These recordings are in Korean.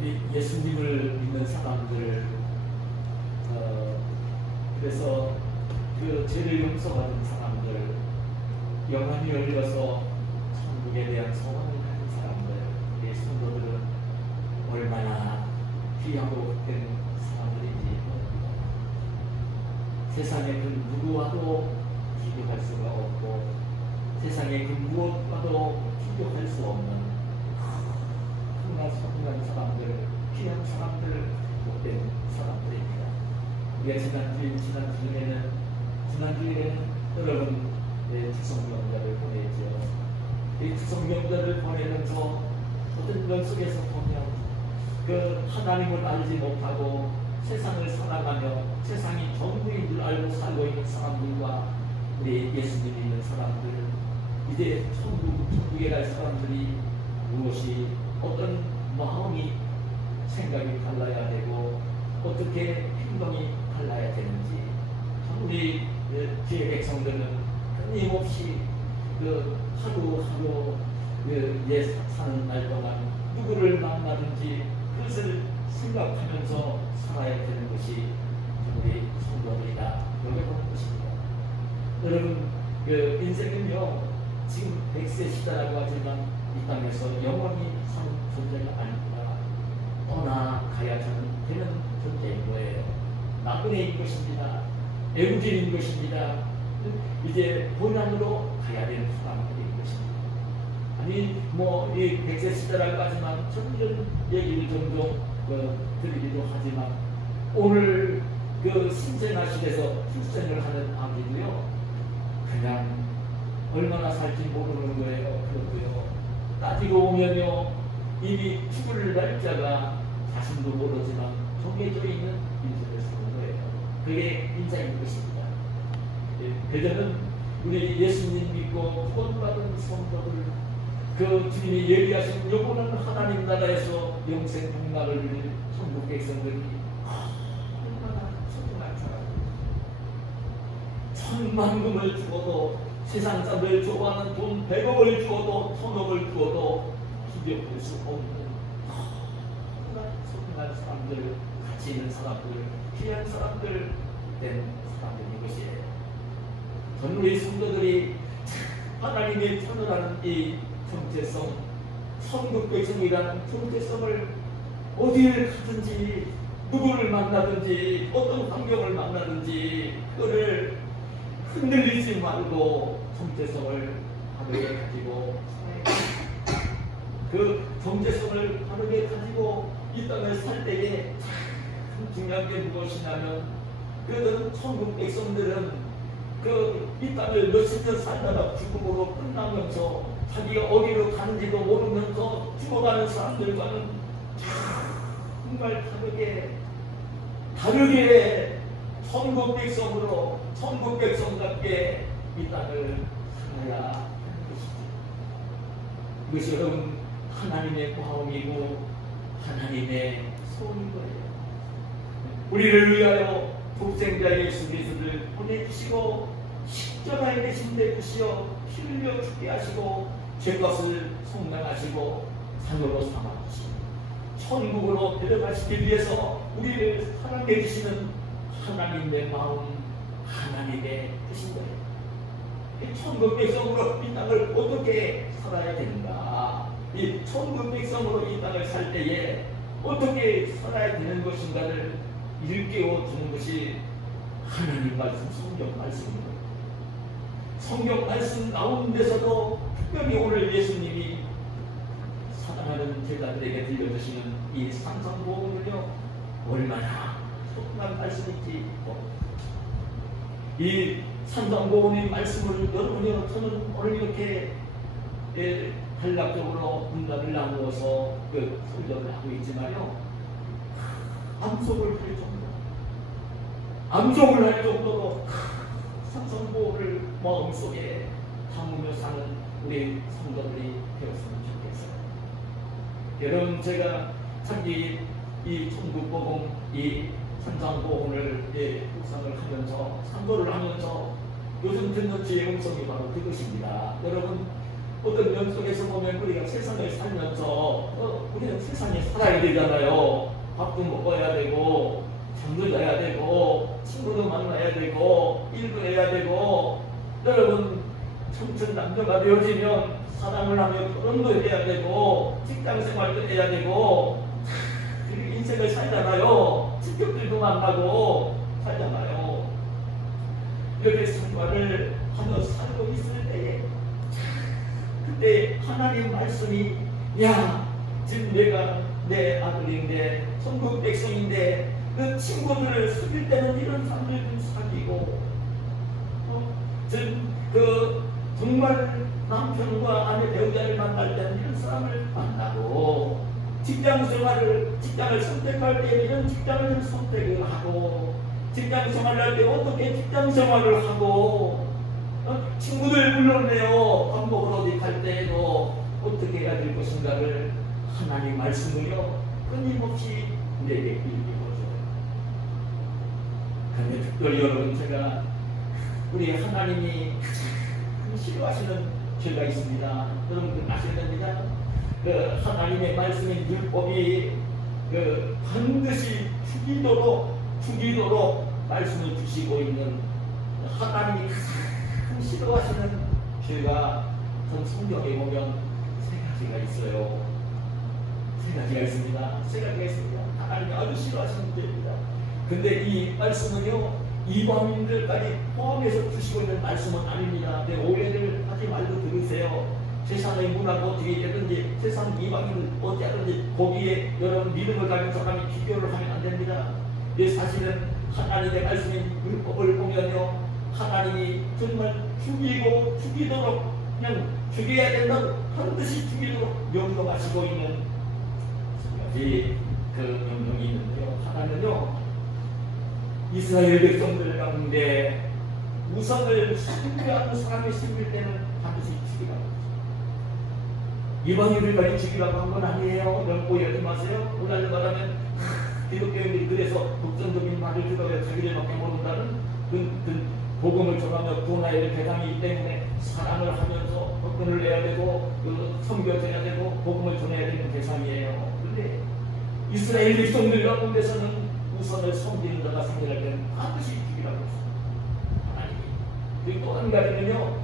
우리 예수님을 믿는 사람들, 그래서 그 죄를 용서받은 사람들, 영안이 열려서 천국에 대한 소원을 가진 사람들, 이 성도들은 얼마나 귀하고 된 사람들인지 세상의 그 누구와도 비교할 수가 없고 세상의 그 무엇과도 비교할 수 없는 정말 소중한 사람들, 귀한 사람들, 복된 사람들입니다. 우리가 지난주에는 여러분 추석명절을 보내죠. 이 추석명절을 보내면서 어떤 면 속에서 보면 그 하나님을 알지 못하고 세상을 살아가며 세상이 전부인 줄 알고 살고 있는 사람들과 우리 예수님 믿는 사람들, 이제 천국에 갈 사람들이 무엇이 어떤 마음이 생각이 달라야 되고 어떻게 행동이 달라야 되는지 우리 주의 백성들은 끊임없이 그 하루하루 사는 날 동안 누구를 만나든지 그것을 생각하면서 살아야 되는 것이 우리 성도들이다 이렇게 보는 것입니다. 여러분 그 인생은요 지금 100세 시대라고 하지만 이 땅에서 영원히 사는 존재가 아닙니다. 떠나가야 되는 존재인 거예요. 나그네인 것입니다. 애우질인 것입니다. 이제 본향으로 가야 되는 사람들인 것입니다. 아니 이 100세 시대라고 하지만 점점 얘기를 종종 드리기도 하지만 오늘 그 신생아실에서 출생을 하는 아기도요 그냥 얼마나 살지 모르는 거예요. 그렇고요 따지고 보면요 이미 죽을 날짜가 자신도 모르지만 정해져 있는 인생을 사는 거예요. 그게 인생인 것입니다. 그저는 우리 예수님 믿고 구원받은 성도들 그 주님이 예비하신 영원한 하나님 나라에서 영생 복락을 누릴 천국 백성들이 얼마나 소중한 사람입니다. 천만금을 주어도 세상 사람들 좋아하는 돈 100억을 주어도 1000억을 주어도 비교할 수 없는 소중한 사람들, 가치 있는 사람들, 귀한 사람들 된 사람들인 것이에요. 저는 우리 성도들이 하나님의 편을 이 정체성, 천국 백성이라는 정체성을 어디를 가든지 누구를 만나든지 어떤 환경을 만나든지 그거를 흔들리지 말고 정체성을 바르게 가지고 그 정체성을 바르게 가지고 이 땅을 살 때에 참 중요한 게 무엇이냐면 그들은 천국 백성들은 이 땅을 몇십 년 살다가 죽음으로 끝나면서 자기가 어디로 가는지도 모르면서 죽어가는 사람들과는 정말 다르게 천국 백성으로 천국 백성답게 이 땅을 살아야 하는 것이죠. 이것이 여러분 하나님의 마음이고 하나님의 소원인 거예요. 우리를 위하여 독생자 예수 그리스도를 보내주시고 십자가에 대신 내주시어 피 흘려 죽게 하시고 죄값을 속량하시고 상으로 삼아주시고 천국으로 데려가시기 위해서 우리를 사랑해 주시는 하나님의 마음, 하나님의 뜻인 거예요. 이 천국 백성으로 이 땅을 어떻게 살아야 되는가? 이 천국 백성으로 이 땅을 살 때에 어떻게 살아야 되는 것인가를 일깨워 주는 것이 하나님 말씀, 성경 말씀입니다. 성경 말씀 가운데서도 특별히 오늘 예수님이 사랑하는 제자들에게 들려주시는 이 산상복음을요 얼마나 소중한 말씀인지 이 산상복음의 말씀을 저는 오늘 이렇게 단락적으로 문답을 나누어서 설교를 하고 있지만요 암송을 할 정도로 산상복음을 마음속에 담으며 사는 우리 성도들이 되었으면 좋겠어요. 여러분 제가 참기 이 천국복음 이 산상복음을 묵상을 하면서 상고를 하면서 요즘 듣는 주의 음성이 바로 그것입니다. 여러분 어떤 면 속에서 보면 우리가 세상을 살면서 우리는 세상에 살아야 되잖아요. 밥도 먹어야 되고 잠도 자야 되고 친구도 만나야 되고 일도 해야 되고 여러분 청춘 남녀가 되어지면 사랑을 하며 결혼도 해야 되고 직장 생활도 해야 되고 그리고 인생을 살잖아요. 친척들도 만나고 살잖아요. 이렇게 생활을 하며 살고 있을 때에 그때 하나님 말씀이 야 지금 내가 내 아들인데 천국 백성인데 그 친구들을 속일 때는 이런 사람들 좀 사귀고 그 정말 남편과 아내 배우자를 만날 때는 이런 사람을 만나고 직장을 선택할 때 이런 직장을 선택을 하고 직장 생활을 할 때 어떻게 직장 생활을 하고 친구들 불러내어 밥 먹으러 어디 갈 때에도 어떻게 해야 될 것인가를 하나님 말씀을요 끊임없이 우리에게 읽어줘요. 그런데 특별히 여러분 제가 우리 하나님이 싫어하시는 죄가 있습니다. 여러분들 아셔야 됩니다. 그 하나님의 말씀인 율법이 그 반드시 죽이도록 말씀을 주시고 있는 하나님이 가장 싫어하시는 죄가 전 성경에 보면 세 가지가 있어요. 세 가지가 있습니다. 하나님이 아주 싫어하시는 죄입니다. 근데 이 말씀은요 이방인들까지 포함해서 주시고 있는 말씀은 아닙니다. 네, 오해를 하지 말고 들으세요. 세상의 문화가 어떻게 되든지 세상 이방인을 어떻게 하든지 거기에 여러분 믿음을 가진 사람이 비교를 하면 안 됩니다. 네, 사실은 하나님의 말씀인 율법을 보면요 하나님이 정말 죽이도록 그냥 죽여야 된다고 반드시 죽이도록 명령하시고 있는 그 명령이 있는데요. 하나는요 이스라엘 백성들 가운데 우상을 숭배하는 사람이 생길 때는 반드시 죽이라고 했죠. 이방인들까지 죽이라고 한 건 아니에요. 여러분 오해하지 마세요. 오해하는 말하면 기독교인들이 그래서 독선적인 말을 들어야 자기들밖에 모른다는 그 복음을 전하며 구원해야 될 대상이기 때문에 사랑을 하면서 헌금을 내야 되고 섬겨줘야 되고 복음을 전해야 되는 대상이에요. 그런데 이스라엘 백성들 가운데서는 우선을 섬기는 자가 생겨날 때는 반드시 죽이라고 했습니다. 하나님이. 그리고 또 한 가지는요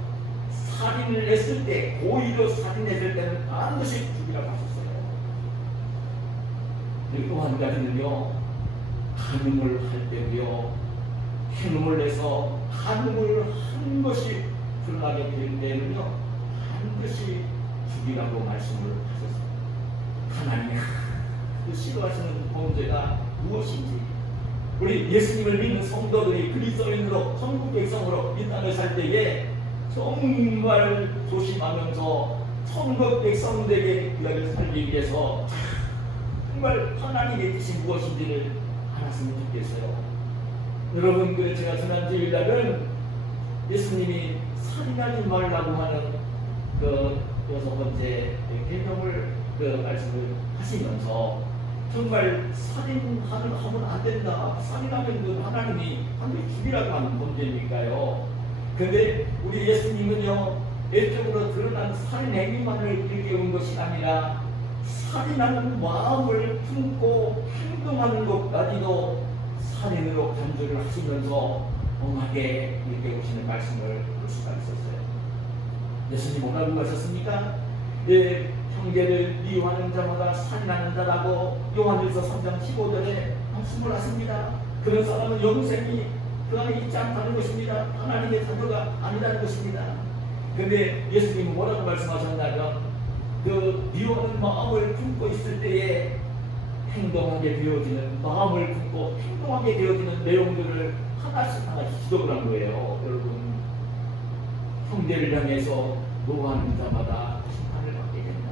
살인을 했을 때 고의로 살인했을 때는 반드시 죽이라고 하셨어요. 그리고 또 한 가지는요 간음을 할 때도요 해놈을 내서 간음을 한 것이 드러나게 될 때는요 반드시 죽이라고 말씀을 하셨습니다. 하나님이 싫어하시는 범죄가 무엇인지 우리 예수님을 믿는 성도들이 그리스도인으로 천국 백성으로 이 땅을 살 때에 정말 조심하면서 천국 백성들에게 그들을 살기 위해서 정말 하나님의 뜻이 무엇인지를 알았으면 좋겠어요. 여러분 제가 지난 주일날은 예수님이 살인하지 말라고 하는 그 6번째 계명을 말씀을 하시면서 정말 살인하면 안 된다. 살인하면 그 하나님이 반드시 죽이라고 하는 범죄니까요. 근데 우리 예수님은요 외적으로 드러난 살인 행위만을 일깨운 것이 아니라 살인하는 마음을 품고 행동하는 것까지도 살인으로 간주를 하시면서 엄하게 일깨우시는 말씀을 볼 수가 있었어요. 예수님 뭐라고 하셨습니까? 예, 형제를 미워하는 자마다 살인하는 자라고 요한일서 3장 15절에 말씀을 하십니다. 그런 사람은 영생이 그 안에 있지 않다는 것입니다. 하나님의 자녀가 아니라는 것입니다. 그런데 예수님은 뭐라고 말씀하셨냐면 그 미워하는 마음을 품고 있을 때에 행동하게 되어지는 마음을 품고 행동하게 되어지는 내용들을 하나씩 지적을 한 거예요. 여러분 형제를 향해서 노하는 자마다 심판을 받게 된다.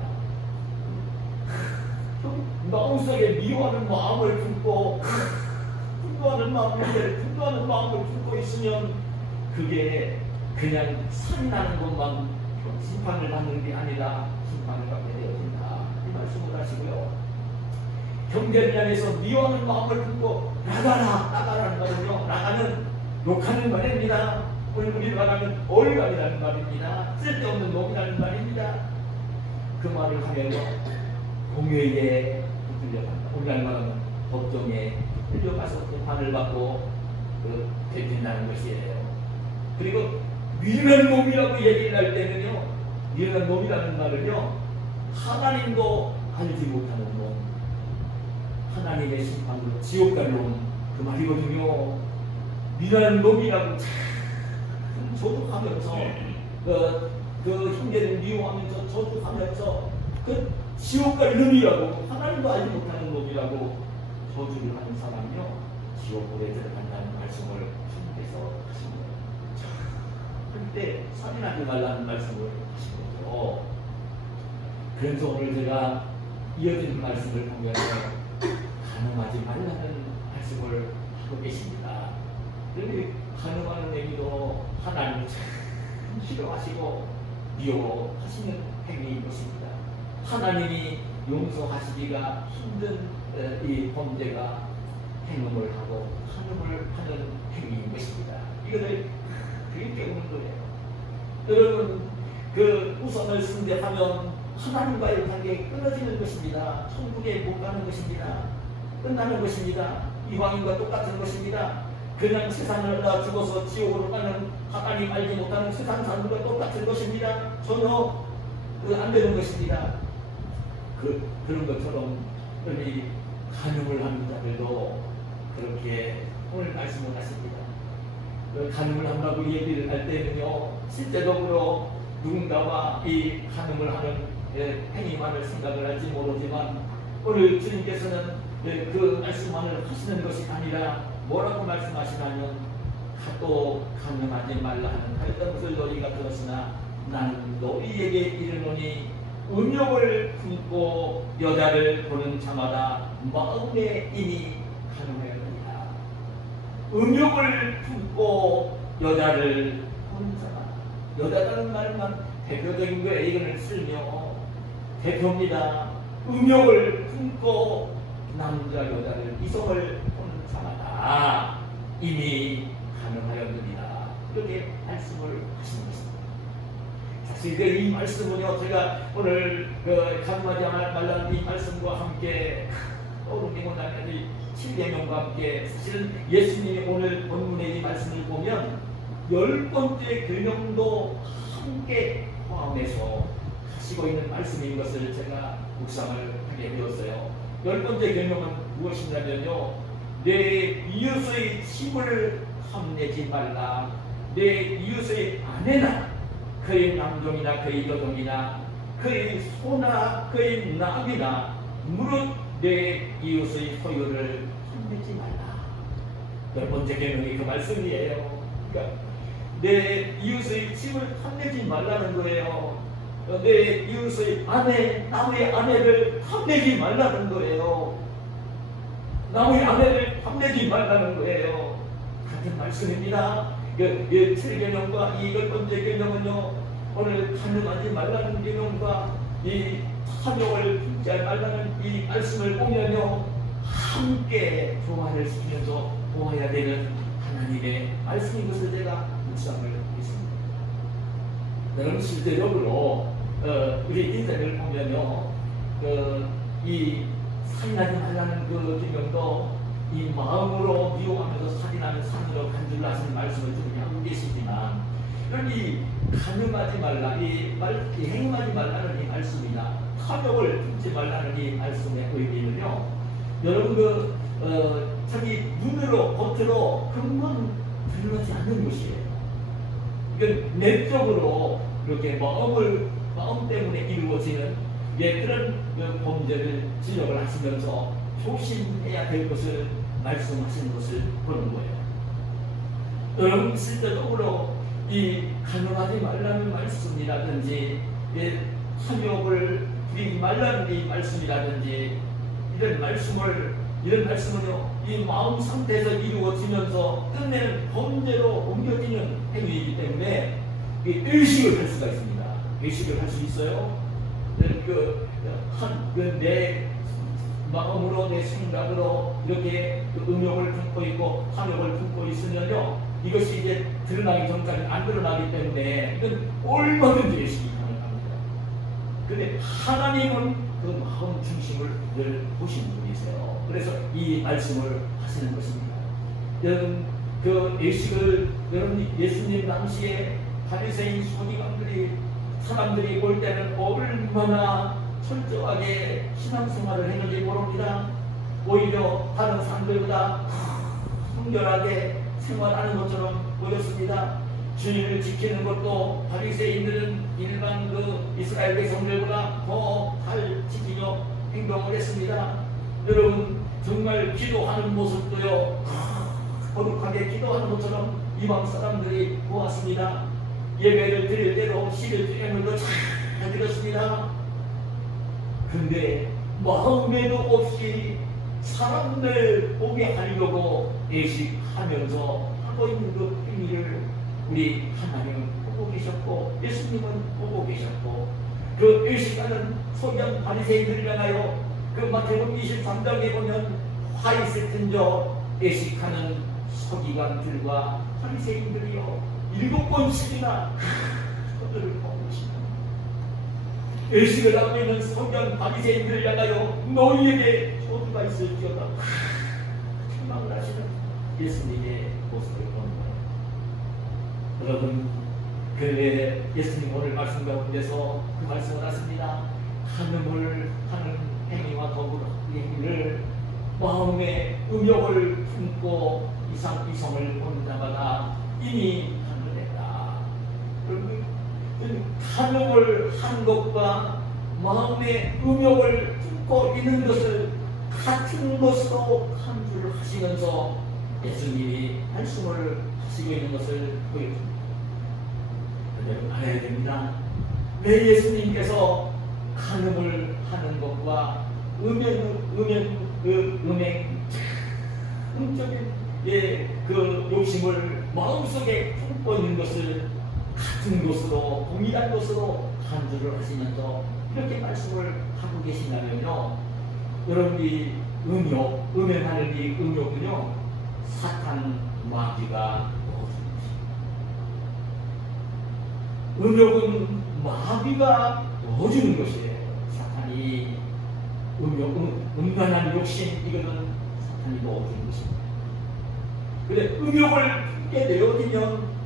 마음속에 미워하는 마음을 품고 분노하는 마음을 품고 있으면 그게 그냥 살인하는 것만 심판을 받는 게 아니라 심판을 받게 되어진다. 이 말씀을 하시고요. 형제를 향해서 미워하는 마음을 품고 나가라는 말은요. 나가는 욕하는 말입니다. 우리 말하면 얼간이라는 말입니다. 쓸데없는 놈이라는 말입니다. 그 말을 하면요 공회에 끌려간다. 오늘날만은 법정에 끌려가서 재판을 받고 되진다는 것이에요. 그리고 미련한 몸이라고 얘기를 할 때는요, 미련한 몸이라는 말은요, 하나님도 알지 못하는 몸, 하나님의 심판으로 지옥 갈 놈, 그 말이거든요. 미련한 몸이라고 참 조독하면서 그 형제를 미워하면서 저주하면서 그 지옥 갈 놈이라고, 하나님도 알지 못하는 놈이라고 저주를 하는 사람이요, 지옥불에 들어간다는 말씀을 주님께서 하신 거예요. 그때 살인하지 말라는 말씀을 하신 거죠. 그래서 오늘 제가 이어진 말씀을 보면 간음하지 말라는 말씀을 하고 계십니다. 여기 간음하는 얘기도 하나님 참 싫어하시고 미워하시는 행위인 것입니다. 하나님이 용서하시기가 힘든 이 범죄가 행음을 하고 간음을 하는 행위인 것입니다. 이거를 그게 깨우는 거예요. 여러분, 그 우선을 숭배하면 하나님과의 관계가 끊어지는 것입니다. 천국에 못 가는 것입니다. 끝나는 것입니다. 이방인과 똑같은 것입니다. 그냥 세상을 다 죽어서 지옥으로 가는 하나님 알지 못하는 세상 사람들과 똑같은 것입니다. 전혀 안 되는 것입니다. 그런 것처럼 우리 간음을 하는 자들도 그렇게 오늘 말씀을 하십니다. 간음을 한다고 얘기를 할 때는요, 실제적으로 누군가와 이 간음을 하는 행위만을 생각을 할지 모르지만 오늘 주님께서는 그 말씀만을 하시는 것이 아니라 뭐라고 말씀하시냐면, 또 간음하지 말라 하는 하였던 것을 너희가 들었으나 나는 너희에게 이르노니 음욕을 품고 여자를 보는 자마다 마음에 이미 간음하였느니라. 음욕을 품고 여자를 보는 자마다, 여자라는 말만 대표적인 거예요. 이거는 쓸며 대표입니다. 음욕을 품고 남자 여자를 이성을 보는 자마다 이미 간음하였느니라. 이렇게 말씀을 하시는 것입니다. 사실 이 말씀은요, 제가 오늘 간음하지 말라는 이 말씀과 함께 떠오르는 건 아니지, 7계명과 함께 사실은 예수님이 오늘 본문의 이 말씀을 보면 10번째 계명도 함께 포함해서 하시고 있는 말씀인 것을 제가 묵상을 하게 되었어요. 10번째 계명은 무엇이냐면요, 내 이웃의 집을 탐내지 말라. 내 이웃의 아내나 그의 남종이나 그의 여종이나 그의 소나 그의 나귀나 무릇 내 이웃의 소유를 탐내지 말라. 10번째 계명이 그 말씀이에요. 그러니까 내 이웃의 집을 탐내지 말라는 거예요. 내 이웃의 아내, 남의 아내를 탐내지 말라는 거예요. 남의 아내를 탐내지 말라는 거예요. 같은 말씀입니다. 7계명과 이 10번째 계명은요, 오늘 간음하지 말라는 계명과 이 탐욕을 품지 말라는 이 말씀을 보면요, 함께 조화를 시키면서 보아야 되는 하나님의 말씀인 것을 제가 묵상을 했습니다. 여러분, 실제적으로 우리 인생을 보면요, 이 살인하지 말라는 그 계명도 이 마음으로 미워하면서 살인하는 산으로 간주를 하시는 말씀을 좀 하고 계시지만, 여기 간음하지 말라, 이 행음하지 말라는 이 말씀이나 탐욕을 품지 말라는 이 말씀의 의미는요, 여러분 자기 눈으로 겉으로 금방 드러나지 않는 것이에요. 이건 내적으로 이렇게 마음 때문에 이루어지는 그런 범죄를 지적을 하시면서 조심해야 될 것을 말씀하시는 것을 보는 거예요. 여러분, 실제적으로 이 간음하지 말라는 말씀이라든지 탐욕을 부리지 말라는 이 말씀이라든지 이런 말씀은요, 이 마음 상태에서 이루어지면서 끝내는 범죄로 옮겨지는 행위이기 때문에 의식을 할 수가 있습니다. 의식을 할 수 있어요. 내 마음으로, 내 생각으로 이렇게 음욕을 품고 있고 탐욕을 품고 있으면요, 이것이 이제 드러나기 전까지 안 드러나기 때문에 이건 얼마든지 의식이 가능합니다. 그런데 하나님은 그 마음 중심을 보신 분이세요. 그래서 이 말씀을 하시는 것입니다. 여러분, 그 예식을 여러분 예수님 당시에 바리새인 서기관들이 사람들이 볼 때는 얼마나 철저하게 신앙생활을 했는지 모릅니다. 오히려 다른 사람들보다 성결하게 생활하는 것처럼 보였습니다. 주님을 지키는 것도 바리새인들은 일반 그 이스라엘 백성들보다 더 잘 지키며 행동을 했습니다. 여러분, 정말 기도하는 모습도요 거룩하게 기도하는 것처럼 이방 사람들이 보았습니다. 예배를 드릴 때도 시를 예물도 잘 드렸습니다. 근데 마음에도 없이 사람들 보게 하려고 예식하면서 하고 있는 그 행위를 우리 하나님은 보고 계셨고 예수님은 보고 계셨고, 그 예식하는 소경 바리새인들을 향하여 그 마태복음 23장에 보면 화 있을진저 예식하는 서기관들과 바리새인들이요 7번씩이나 그들을 보고 계십니다. 예식을 하고 있는 서경 바리새인들을 향하여 너희에게 저주가 있을지어다 책망을 하시는 예수님의 모습을 보는 거예요. 여러분, 그 예수님 오늘 말씀 가운데서 그 말씀을 하십니다. 간음을 하는 행위와 더불어 그 행위를 마음에 음욕을 품고 이성을 보는 자마다 이미 간음했다. 간음을 한 것과 마음에 음욕을 품고 있는 것을 같은 것으로 간주를 하시면서 예수님이 말씀을 하시고 있는 것을 보여줍니다. 여러분 알아야 됩니다. 왜 예수님께서 간음을 하는 것과 음적인 그 욕심을 마음속에 품고 있는 것을 같은 것으로 동일한 것으로 간주를 하시면서 이렇게 말씀을 하고 계시냐면요, 여러분이 음행하는 이 음욕은요 사탄 마귀가 음욕은 마귀가 넣어주는 것이에요. 사탄이 음란한 욕심, 이거는 사탄이 넣어주는 것입니다. 그런데 음욕을 품게 되어지면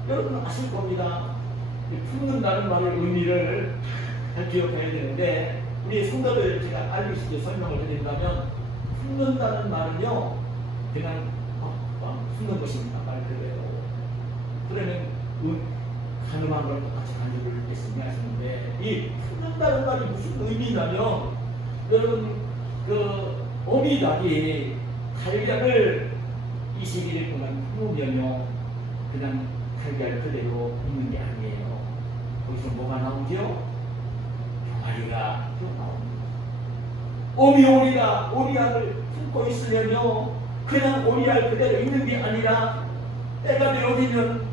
여러분 아실 겁니다. 품는다는 말의 의미를 잘 기억해야 되는데, 우리 성도들 제가 알려주시게 설명을 드린다면, 품는다는 말은요 그냥 품는 것입니다. 말 그대로. 그러면 가늠한 걸 똑같이 간주를 했으면 하시는데, 이 품는다는 말이 무슨 의미냐면, 여러분 그 어미닭이 달걀을 21일 동안 품으면요 그냥 달걀 그대로 있는 게 아니에요. 거기서 뭐가 나오죠? 병아리가 나옵니다. 어미 오리알을 품고 있으면요 그냥 오리알 그대로 있는 게 아니라 때가 되어지면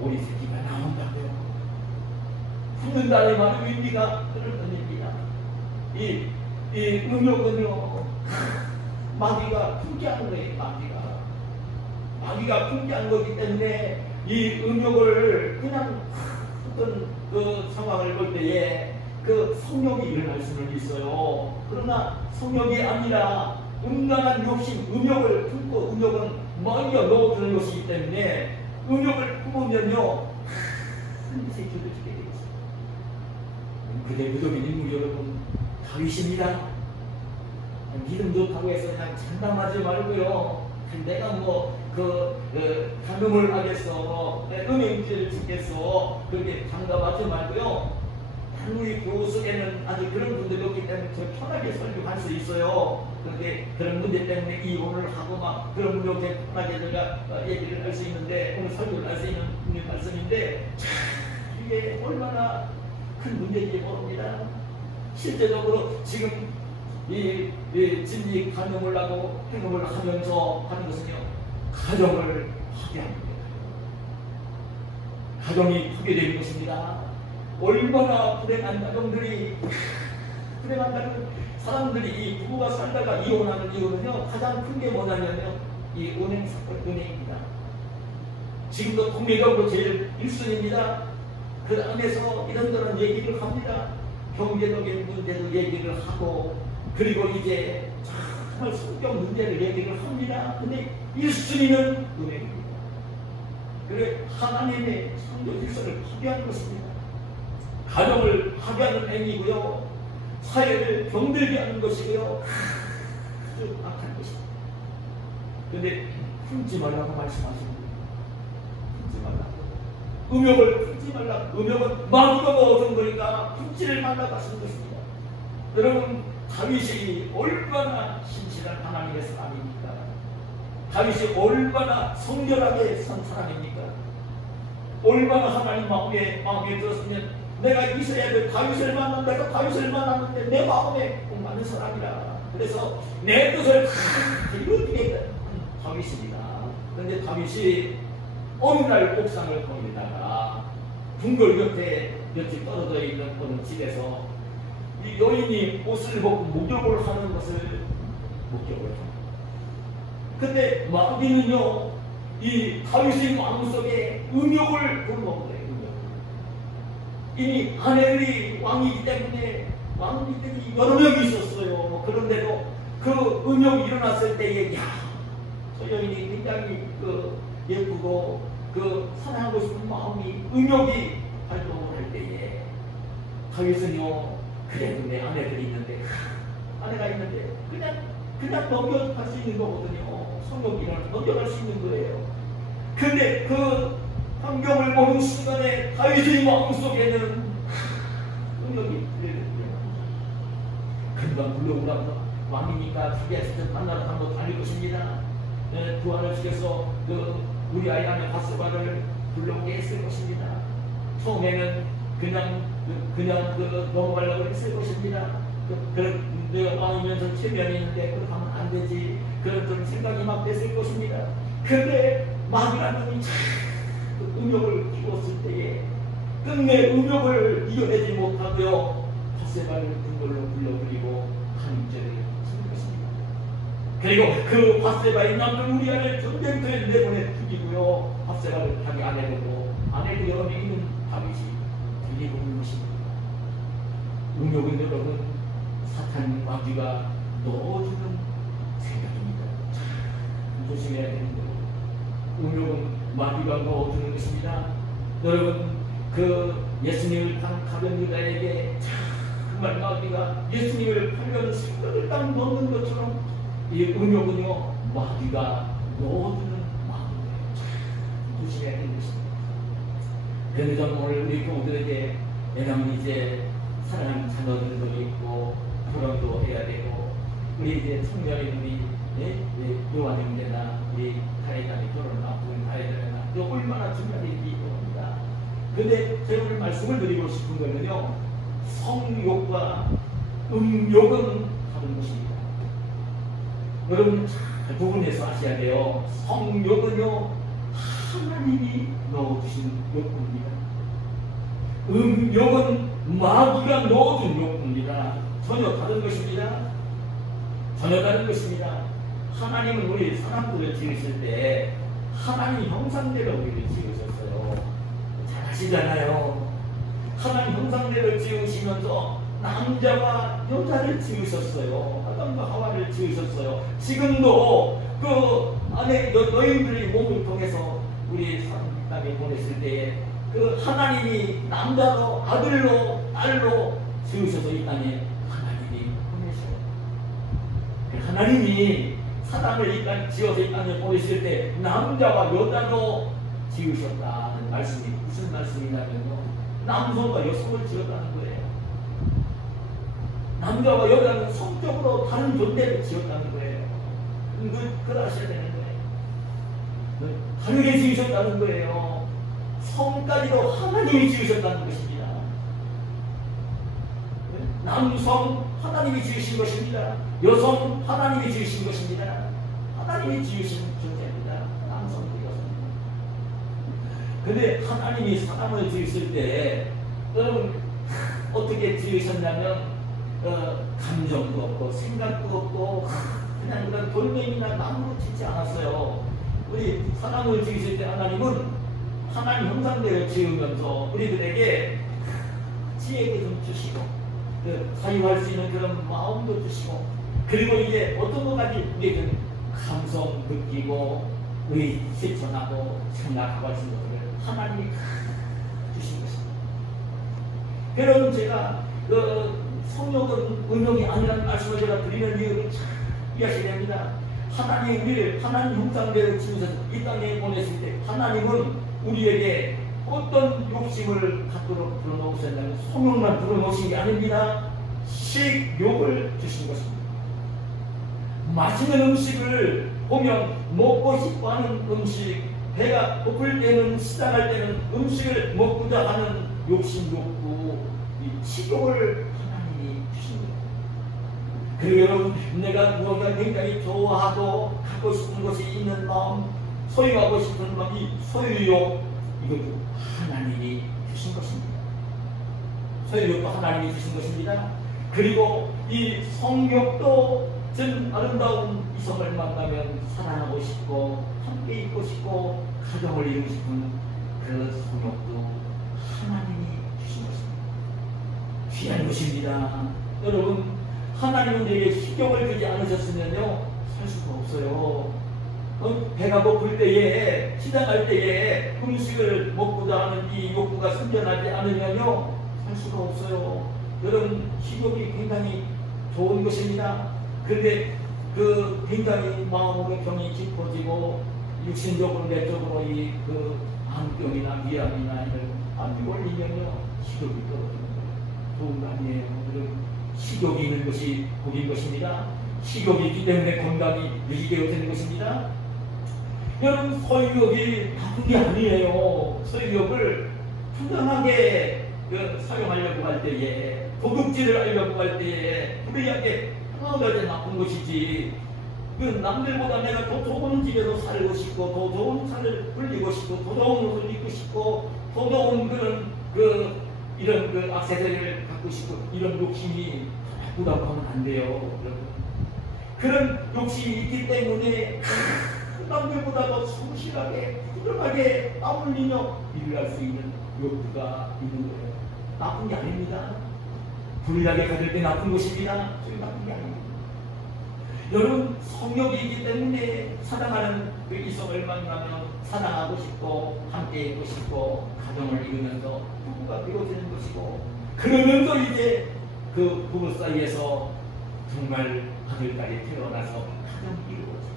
오리 새끼가 나온다고요. 품는다는 말의 의미가 그런 의미입니다. 이 음욕은요 마귀가 품게 하는 거예요. 마귀가 품게 하는 거기 때문에 이 음욕을 그냥 어떤 그 상황을 볼 때에 그 성욕이 일어날 수는 있어요. 그러나 성욕이 아니라 음란한 욕심, 음욕을 품고, 음욕은 마귀가 넣어주는 것이기 때문에 음욕을 품으면요 반드시 죄를 지게 되어 있습니다. 그대 무덤인 인물 여러분, 다윗입니다. 믿음 좋다고 해서 그냥 장담하지 말고요, 내가 간음을 하겠어, 음행죄를 짓겠어, 그렇게 장담하지 말고요. 우리 교우 속에는 아주 그런 분들이 없기 때문에 더 편하게 설교할 수 있어요. 그런데 그런 문제 때문에 이혼을 하고 막 그런 문제 편하게 제가 얘기를 할 수 있는데, 오늘 설교를 할 수 있는 말씀인데, 이게 얼마나 큰 문제인지 모릅니다. 실제적으로 지금 이 진리 간음을 하고 행음을 하면서 하는 것은요 가정을 파괴합니다. 가정이 파괴되는 것입니다. 얼마나 불행한 가정들이, 불행한 사람들이, 이 부부가 살다가 이혼하는 이유는요 가장 큰 게 뭐냐면요 이 은행 사건, 은행입니다. 지금도 국내적으로 제일 1순위입니다. 그 안에서 이런저런 얘기를 합니다. 경제적인 문제도 얘기를 하고, 그리고 이제 정말 성격 문제를 얘기를 합니다. 근데 1순위는 은행입니다. 그래 하나님의 창조 질서를 파괴하는 것입니다. 가정을 파괴하는 행위고요, 사회를 병들게 하는 것이고요, 아주 악한 것입니다. 근데 품지 말라고 말씀하십니다. 품지 말라고. 음욕을 품지 말라고. 음욕은 마귀가 얻은 거니까 품지를 말라고 하시는 것입니다. 여러분, 다윗이 얼마나 신실한 하나님의 사람입니까? 다윗이 얼마나 성결하게 산 사람입니까? 얼마나 하나님 마음에 들었으면, 내가 이스라엘 다윗을 만난, 내가 다윗을 만났는데 내 마음에 꼭 맞는 사람이라. 그래서 내 뜻을 다 이루게 된 다윗입니다. 그런데 다윗이 어느 날 옥상을 거기다가 궁궐 옆에 몇 집 떨어져 있는 어느 집에서 이 여인이 옷을 벗고 목욕을 하는 것을 목격을 합니다. 근데 마귀는요, 이 다윗의 마음속에 음욕을 불러온 거예요. 이미 아내들이 왕이기 때문에 왕들이 여러 명이 있었어요. 그런데도 그 음욕이 일어났을 때에, 야, 저 여인이 굉장히 예쁘고 사랑하고 싶은 마음이, 음욕이 활동을 할 때에 다윗은요, 그래도 내 아내들이 있는데, 아내가 있는데 그냥 넘겨갈 수 있는 거거든요. 성욕이랑 넘겨갈 수 있는 거예요. 근데 그 환경을 보는 순간에 다윗의 마음속에는 음욕이 금방 물러오라고, 왕이니까 자기가 직접 만나러 한번 달릴 것입니다. 부하를 시켜서 우리 아이 아내 바세바를 불러오게 했을 것입니다. 처음에는 그냥 넘어가려고 했을 것입니다. 내가 왕이면서 체면이 있는데 그렇게 하면 안 되지, 그런 생각이 막 됐을 것입니다. 그런데 마귀라는 놈이 음욕을 키웠을 때에 끝내 음욕을 이겨내지 못하고요, 바세바를 궁궐로 불러들이고 간죄를 하는 것입니다. 그리고 그 바세바의 남편 우리아를 전쟁터에 내보내 죽이고요, 바세바를 자기 아내로, 아내도 여러 명 있는 다윗이 죽이고 있는 것입니다. 음욕은 여러분, 사탄 마귀가 넣어주는 생각입니다. 조심해야 되는 거예요. 음욕은 마귀가 넣어주는 것입니다. 여러분, 예수님을 가던 유다에게 정말 마귀가 예수님을 팔려는 생각을 딱 넣는 것처럼, 이 음욕은요, 마귀가 넣어주는 마음이에요. 조심해야 되는 것입니다. 그런데 저는 오늘 우리 교우들에게, 왜냐하면 이제 사랑하는 자녀들도 있고 결혼도 해야 되고, 우리 이제 청년이 요한 형제나 우리 가해자의 결혼을 앞두고 가해자나 얼마나 중요한 일이 있습니다. 그런데 제가 오늘 말씀을 드리고 싶은 거는요, 성욕과 음욕은 다른 것입니다. 여러분 잘 구분해서 아셔야 돼요. 성욕은요, 하나님이 넣어주신 욕구입니다. 음욕은 마귀가 넣어준 욕구입니다. 전혀 다른 것입니다. 전혀 다른 것입니다. 하나님은 우리 사람들을 지으실 때 하나님 형상대로 우리를 지으셨어요. 잘 아시잖아요. 하나님 형상대로 지으시면서 남자와 여자를 지으셨어요. 아담과 하와를 지으셨어요. 지금도 그 안에 너희들의 몸을 통해서 우리 땅에 보냈을 때에 그 하나님이 남자로, 아들로, 딸로 지으셔서 이 땅에 하나님이 보내셔요. 하나님이 사람을 이 땅에 지어서 이 땅에 보내실 때 남자와 여자로 지으셨다는 말씀이 무슨 말씀이냐면요, 남성과 여성을 지었다는 거예요. 남자와 여자는 성적으로 다른 존재를 지었다는 거예요. 그걸 아셔야 되는 거예요. 다르게 지으셨다는 거예요. 성까지도 하나님이 지으셨다는 것입니다. 남성 하나님이 지으신 것입니다. 여성 하나님이 지으신 것입니다. 하나님이 지으신 존재입니다. 남성도 여성도. 근데 하나님이 사람을 지으실 때 여러분 어떻게 지으셨냐면 감정도 없고 생각도 없고 그냥 그런 돌멩이나 나무로 짓지 않았어요. 우리 사람을 지으실 때 하나님은 하나님 형상대로 지으면서 우리들에게 지혜를 좀 주시고 사유할 수 있는 그런 마음도 주시고, 그리고 이제 어떤 것까지 우리에게 감성 느끼고 실천하고 생각하고 하신 것들을 하나님이 주신 것입니다. 여러분, 제가 성령은 은용이 아니라는 말씀을 제가 드리는 이유를 잘 이해하셔야 됩니다. 하나님 우리를 하나님 형상대로 지으셔서 이 땅에 보냈을 때 하나님은 우리에게 어떤 욕심을 갖도록 불어넣으셨냐면 성령만 불어넣으신 게 아닙니다. 식욕을 주신 것입니다. 맛있는 음식을 보면 먹고 싶어하는 음식, 배가 고플 때는, 시장할 때는 음식을 먹고자 하는 욕심, 욕구, 이 식욕을 하나님이 주신 거예요. 그리고 여러분, 내가 무언가 굉장히 좋아하고 갖고 싶은 것이 있는 마음, 소유하고 싶은 마음, 이 소유욕, 이것도 하나님이 주신 것입니다. 소유욕도 하나님이 주신 것입니다. 그리고 이 성욕도 전 아름다운 이성을 만나면 사랑하고 싶고 함께 있고 싶고 가정을 이루고 싶은 그 성욕도 하나님이 주신 것입니다. 귀한 것입니다. 여러분, 하나님은 내게 식욕을 주지 않으셨으면요 살 수가 없어요. 배가 고플 때에, 시장할 때에 음식을 먹고자 하는 이 욕구가 생겨나지 않으면요 살 수가 없어요. 여러분, 식욕이 굉장히 좋은 것입니다. 그런데 굉장히 마음으로 병이 깊어지고 육신적으로 내적으로 암병이나 위암이나 이런 암이 올리면요 식욕이 떨어지는 거예요. 좋은 거 아니에요. 식욕이 있는 것이 복인 것입니다. 식욕이 있기 때문에 건강이 유지되어 되는 것입니다. 여러분, 소유욕이 나쁜 게 아니에요. 소유욕을 부당하게 사용하려고 할 때에, 도둑질을 하려고 할 때에 불의하게 하나가 나쁜 것이지. 남들보다 내가 더 좋은 집에서 살고 싶고, 더 좋은 차를 불리고 싶고, 더 좋은 옷을 입고 싶고, 더 좋은 이런 액세서리를 갖고 싶고, 이런 욕심이 나쁘다고 하면 안 돼요. 그런 욕심이 있기 때문에 남들보다 더 성실하게, 부드럽게 땀 흘리며 일을 할 수 있는 욕구가 있는 거예요. 나쁜 게 아닙니다. 불리하게 가질 때 나쁜 것입니다. 나쁜 게 아닙니다. 여러분, 성욕이 있기 때문에 사랑하는 그 이성을 만나면 사랑하고 싶고 함께 있고 싶고 가정을 이루면서 부부가 되어지는 것이고, 그러면서 이제 그 부부 사이에서 정말 아들까지 태어나서 가정을 이루어져요.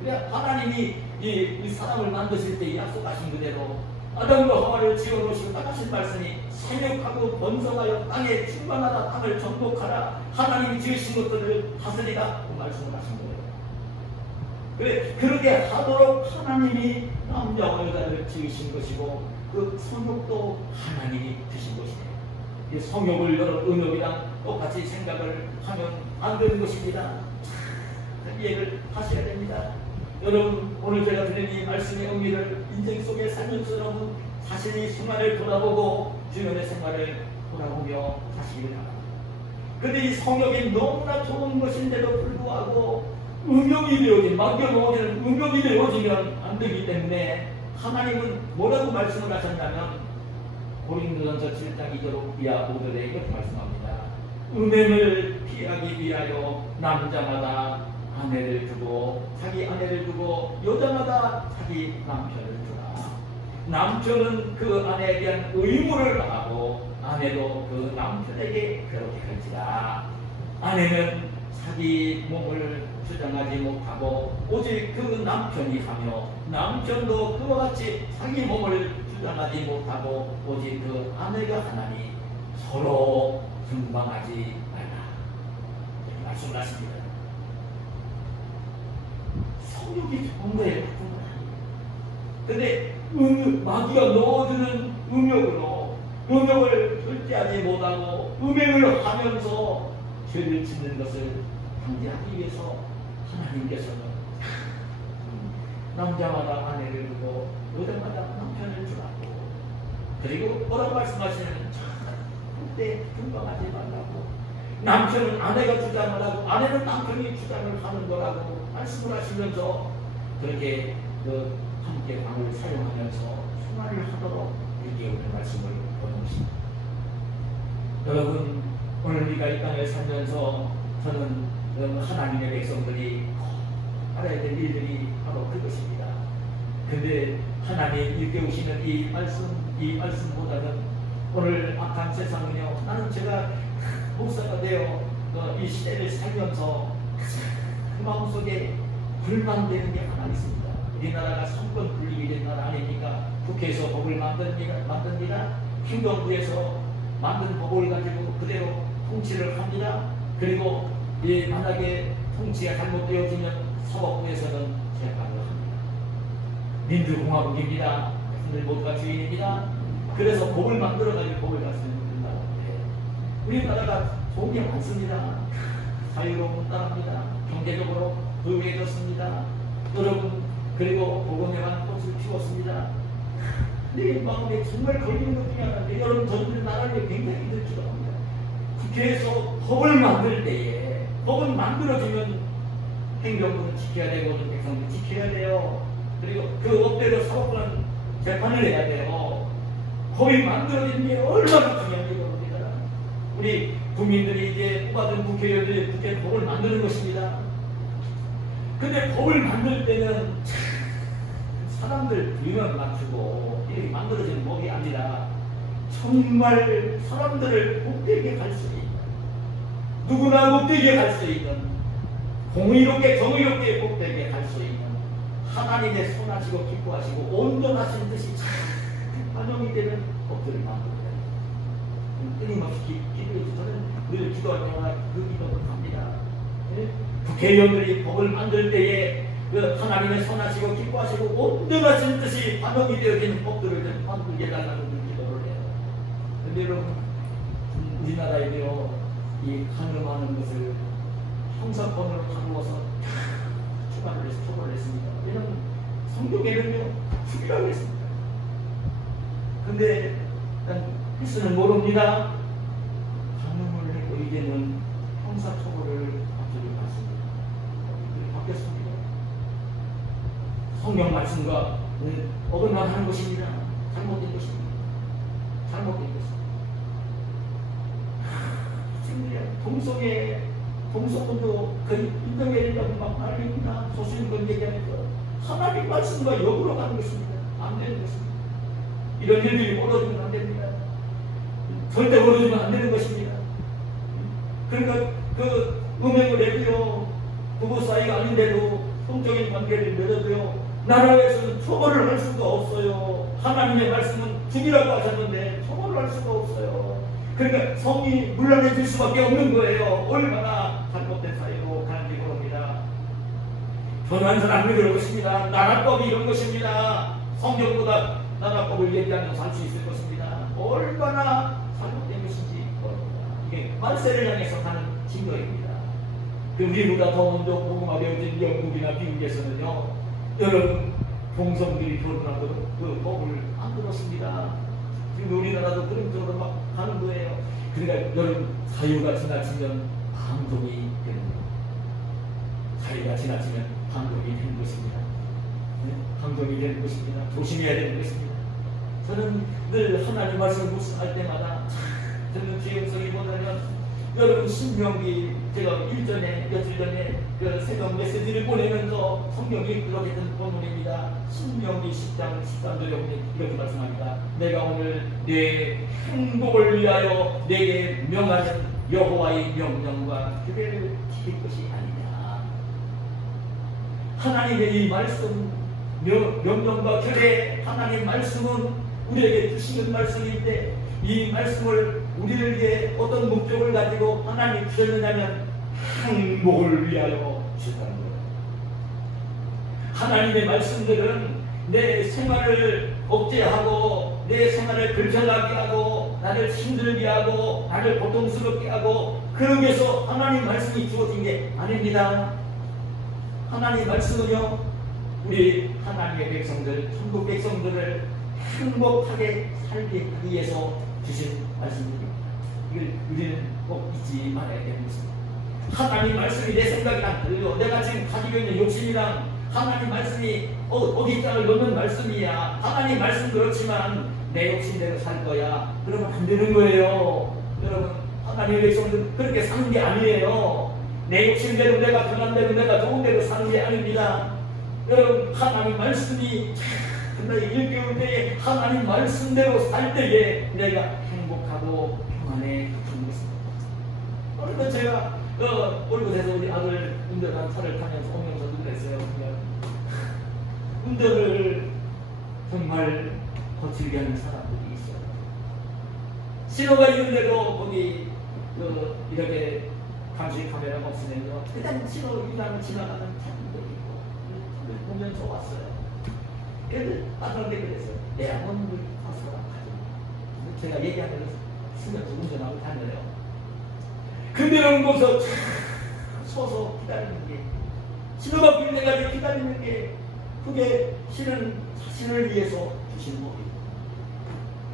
그래, 하나님이 이 사람을 만드실 때 약속하신 그대로 아담과 하와를 지어놓으시고 딱 하신 말씀이 생육하고 번성하여 땅에 충만하다, 땅을 정복하라, 하나님이 지으신 것들을 다스리라, 그 말씀을 하신 거예요. 그래, 그렇게 하도록 하나님이 남자와 여자를 지으신 것이고 그 성욕도 하나님이 주신 것이에요. 이 성욕을 여러분 은욕이랑 똑같이 생각을 하면 안 되는 것입니다. 이해를 하셔야 됩니다. 여러분, 오늘 제가 드린 이 말씀의 의미를 인생 속에 살면서 여러분 자신이 생활을 돌아보고 주변의 생활을 돌아보며 사시기를 바랍니다. 그런데 이 성욕이 너무나 좋은 것인데도 불구하고 음욕이 되어진, 맡겨놓아지는 음욕이 되어지면 안 되기 때문에 하나님은 뭐라고 말씀을 하셨냐면 고린도전서 7장 2절 이하 5절에 이렇게 말씀합니다. 음행을 피하기 위하여 남자마다 아내를 두고 자기 아내를 두고 여자마다 자기 남편을 두라. 남편은 그 아내에 대한 의무를 하고 아내도 그 남편에게 그렇게 할지라. 아내는 자기 몸을 주장하지 못하고 오직 그 남편이 하며 남편도 그와 같이 자기 몸을 주장하지 못하고 오직 그 아내가 하나니 서로 등방하지 말라. 이렇게 말씀을 하십니다. 성욕이 좋은 거예요. 근데 마귀가 넣어주는 음욕을 절제하지 못하고 음행을 하면서 죄를 짓는 것을 방지하기 위해서 하나님께서는 남자마다 아내를 두고 여자마다 남편을 주라고, 그리고 뭐라고 말씀하시냐면 절대 등방하지 말라고, 남편은 아내가 주장을 하고 아내는 남편이 주장을 하는 거라고 말씀을 하시면서 그렇게 함께 방을 사용하면서 생활을 하도록 이렇게 오늘 말씀을 보내십니다. 여러분, 오늘 우리가 이 땅을 살면서 저는 하나님의 백성들이 알아야 될 일들이 바로 그것입니다. 근데 하나님 일깨우시는 이 말씀보다는 오늘 악한 세상은요, 나는 제가 목사가 되어 이 시대를 살면서 그 마음속에 불만되는 게 하나 있습니다. 우리나라가 선권 분립이 된 나라 아닙니까? 국회에서 법을 만듭니다. 행정부에서 만든 법을 가지고 그대로 통치를 합니다. 그리고 만약에 통치가 잘못되어지면 사법부에서는 재판을 합니다. 민주공화국입니다. 백성들 모두가 주인입니다. 그래서 법을 만들어가지고 법을 가지고 된다고 해요. 우리나라가 좋은 게 많습니다. 자유로운 나라입니다. 경제적으로 부유해졌습니다. 여러분, 그리고 복음에만 꽃을 피웠습니다. 내 마음에 정말 걸리는 것 중에 하나인데, 여러분, 저는 나라를 굉장히 기도합니다. 국회에서 법을 만들 때에 법은 만들어지면 행정부는 지켜야 되고 백성도 지켜야 돼요. 그리고 그 법대로 사법부는 재판을 해야 돼요. 법이 만들어진 게 얼마나 중요한지 모릅니다. 우리 국민들이 이제 뽑아준 국회의원들이 국회 법을 만드는 것입니다. 근데 법을 만들 때는 사람들 비만 맞추고 이렇게 만들어지는 법이 아니라 정말 사람들을 복되게 갈 수 있는, 누구나 복되게 갈 수 있는, 공의롭게 정의롭게 복되게 갈 수 있는 하나님의 선하시고 기뻐하시고 온전하신 뜻이 잘 반영이 되는 법들을 만듭니다. 끊임없이 기도해서 저는 늘 기도할 때마다 그 기도를 합니다. 국회의원들이 법을 만들 때에 하나님의 선하시고 기뻐하시고 온전하신 뜻이 반영이 되어지는 법들을 만들게 해달라고 기도를 해요. 그런데 여러분, 우리나라에도요, 이 간음하는 것을 형사권으로 다루어서 처벌을 했습니다. 왜냐하면 성경에는요, 죽이라고 했습니다. 근데 필수는 모릅니다. 간음을 했고 이제는 형사처벌을 받지 않습니다. 바뀌었습니다. 성경 말씀과 어긋나는 것입니다. 잘못된 것입니다. 잘못된 것입니다. 동성도 거의 인정해내려고 막 말입니다. 소수인권 얘기하면서 하나님 말씀과 역으로 가는 것입니다. 안 되는 것입니다. 이런 일들이 벌어지면 안 됩니다. 절대 벌어지면 안 되는 것입니다. 그러니까 그 음행을 해도요, 부부 사이가 아닌데도 성적인 관계를 맺어도요, 나라에서는 처벌을 할 수가 없어요. 하나님의 말씀은 죽이라고 하셨는데 처벌을 할 수가 없어요. 그러니까 성이 물러내질 수밖에 없는 거예요. 얼마나 잘못된 사이로 가는지 모릅니다. 변한 사람이 그런 것입니다. 나라법이 이런 것입니다. 성경보다 나라법을 얘기하면 살 수 있을 것입니다. 얼마나 잘못된 것인지 모릅니다. 이게 말세를 향해서 가는 증거입니다. 우리보다 더 먼저 복음화 되어진 영국이나 미국에서는요, 여러분, 동성들이 결혼하고 그 법을 안 들었습니다. 지금 우리나라도 그런 쪽으로 막 가는 거예요. 그러니까 여러분, 자유가 지나치면 방종이 되는 거예요. 자유가 지나치면 방종이 되는 것입니다. 네? 방종이 되는 것입니다. 조심해야 되는 것입니다. 저는 늘 하나님 말씀을 묵상할 때마다 저는 죄성이보다는 여러분, 신명기 제가 며칠 전에 그 새벽 메시지를 보내면서 성경이 기록했던 본문입니다. 신명기 10장 13절에 이렇게 말씀합니다. 내가 오늘 내 행복을 위하여 내게 명하는 여호와의 명령과 규례를 지킬 것이 아니냐. 하나님의 이 말씀, 명령과 규례, 하나님의 말씀은 우리에게 주시는 말씀인데, 이 말씀을 우리에게 어떤 목적을 가지고 하나님이 주셨느냐면 행복을 위하여 주셨다는 거예요. 하나님의 말씀들은 내 생활을 억제하고 내 생활을 불편하게 하고 나를 힘들게 하고 나를 고통스럽게 하고 그러기 위해서 하나님 말씀이 주어진 게 아닙니다. 하나님 말씀은요, 우리 하나님의 백성들, 천국 백성들을 행복하게 살게 하기 위해서 주신 말씀입니다. 이걸 우리는 꼭 잊지 말아야 되는 것입니다. 하나님 말씀이 내 생각이랑 달려. 내가 지금 가지고 있는 욕심이랑 하나님 말씀이 어깃장을 놓는 말씀이야. 하나님 말씀 그렇지만 내 욕심대로 살 거야. 그러면 안 되는 거예요. 여러분, 하나님의 백성들은 그렇게 사는 게 아니에요. 내 욕심대로 내가 편한 대로 내가 좋은 대로 사는 게 아닙니다. 여러분, 하나님 말씀이 나의 일개월 때에 하나님 말씀대로 살 때에 내가 행복하고 평안해지는 것입니다. 오늘도 제가 올곳에서 우리 아들 운전한 차를 타면서 오면서도 그랬어요. 운전을 정말 거칠게 하는 사람들이 있어요. 신호가 있는데도 거기 이렇게 감시 카메라가 없으면요, 그냥 신호 위반을 지나가는 차들도 있고, 차를 보면서 왔어요. 그래서 아들한테 그랬어요. 내 한번 가서 가지. 제가 얘기하면서 쓰면서 운전하고 다녀요. 그대로 거기서 서서 기다리는 게, 신호가 보일 때까지 기다리는 게, 그게 실은 자신을 위해서 주신 법이에요.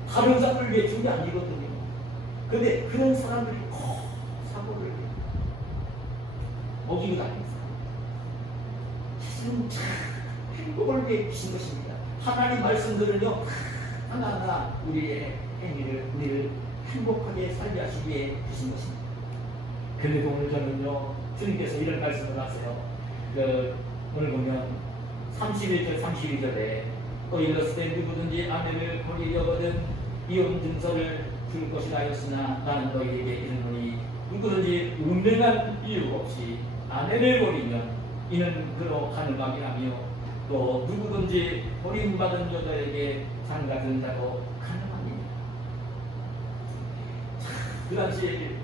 다른 사람을 위해 준 게 아니거든요. 근데 그런 사람들이 꼭 사고를 먹이고 다니는 사람. 참 행복을 위해 주신 것입니다. 하나님 말씀들은요, 하나하나 우리의 행위를, 우리를 행복하게 살게 하시기 위해 주신 것입니다. 그래도 오늘 저는요, 주님께서 이런 말씀을 하세요. 오늘 보면 31절, 32절에 또 이르시되 누구든지 아내를 버리려거든 이혼 증서를 줄 것이라 하였으나 나는 너희에게 이르노니 누구든지 은밀한 이유 없이 아내를 버리면 이는 그로 가능하게 하며 또 누구든지 버림받은 여자에게 장가든 자도 가능합니다. 그 당시에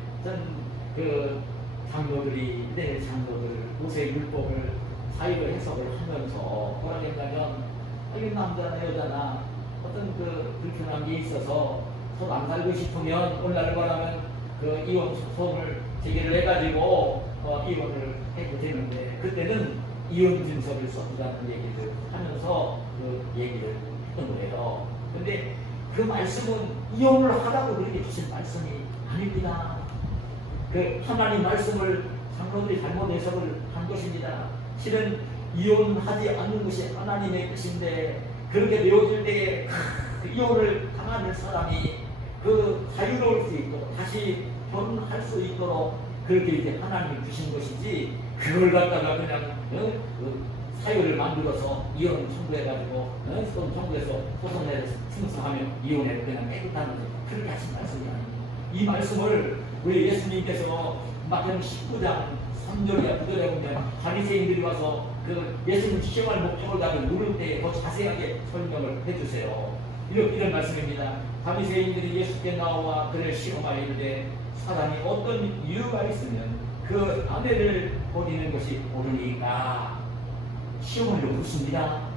그 장로들이, 내 장로들 모세 율법을 사이로 해석을 하면서 뭐라 했냐면, 이 남자나 여자나 어떤 그 불편한 게 있어서 손 안 살고 싶으면 오늘날을 말하면 그 이혼 소송을 제기를 해가지고 이혼을 해도 되는데, 그때는 이혼 증서를 써주자는 얘기를 하면서 그 얘기를 했던 거예요. 근데 그 말씀은 이혼을 하라고 그렇게 주신 말씀이 아닙니다. 그 하나님 말씀을 장로들이 잘못 해석을 한 것입니다. 실은 이혼하지 않는 것이 하나님의 뜻인데, 그렇게 되어질 때에 이혼을 당하는 사람이 그 자유로울 수 있도록, 다시 결혼할 수 있도록 그렇게 이제 하나님이 주신 것이지, 그걸 갖다가 그냥 그 사유를 만들어서 이혼 청구해가지고 청구해서 소송해서 승소하면 이혼해도 그냥 깨끗하는 거죠. 그렇게 하신 말씀이 아닙니다. 이 말씀을 우리 예수님께서 마태복음 19장 3절이나 9절에 보면 바리새인들이 와서 그 예수님 시험할 목적을 가지고 물을 때 더 자세하게 설명을 해주세요. 이런 말씀입니다. 바리새인들이 예수께 나와 그를 시험하여 이르되 사람이 어떤 이유가 있으면 그 아내를 버리는 것이 옳으니까 시험하려고 묻습니다.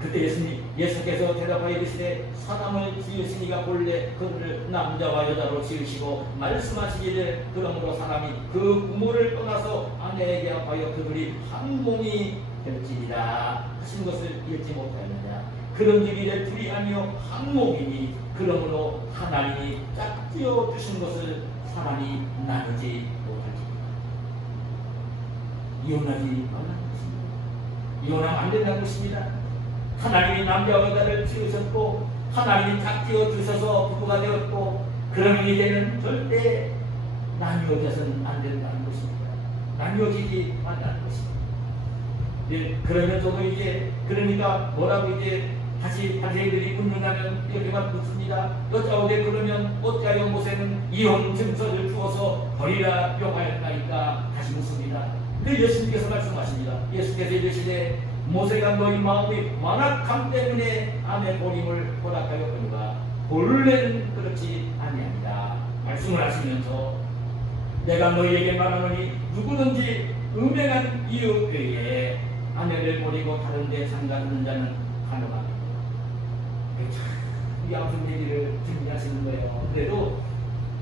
그때 예수께서 대답하여 이르시되 사람을 지으시니가 본래 그들을 남자와 여자로 지으시고 말씀하시기를 그러므로 사람이 그 부모를 떠나서 아내에게 합하여 그들이 한 몸이 될지니라 하신 것을 읽지 못하였느냐. 그런즉 이제 둘이 아니요 한 몸이니 그러므로 하나님이 짝지어 주신 것을 사람이 나누지 못할지니라. 이혼하지 말라는 것입니다. 이혼하면 안 된다는 것입니다. 하나님이 남자와 여자를 지으셨고 하나님이 짝지어 주셔서 부부가 되었고, 그러면 이제는 절대 나뉘어져서는 안 된다는 것입니다. 나뉘어지지 말라는 것입니다. 네, 그러면 저도 이제 그러니까 뭐라고 이제 다시 바리새인들이 묻는다면 이렇게만 묻습니다. 여자오게 그러면 어찌하여 모세는 이혼 증서를 주어서 버리라 명하였나이까 다시 묻습니다. 근데 예수님께서 말씀하십니다. 예수께서 이르시되 모세가 너희 마음의 완악함 때문에 아내 버림을 허락하였거니와 본래는 그렇지 아니하니라 말씀을 하시면서 내가 너희에게 말하노니 누구든지 음행한 이유 외에 아내를 버리고 다른 데 장가드는 자는 가능합니다. 이 아픈 얘기를 준비하시는 거예요. 그래도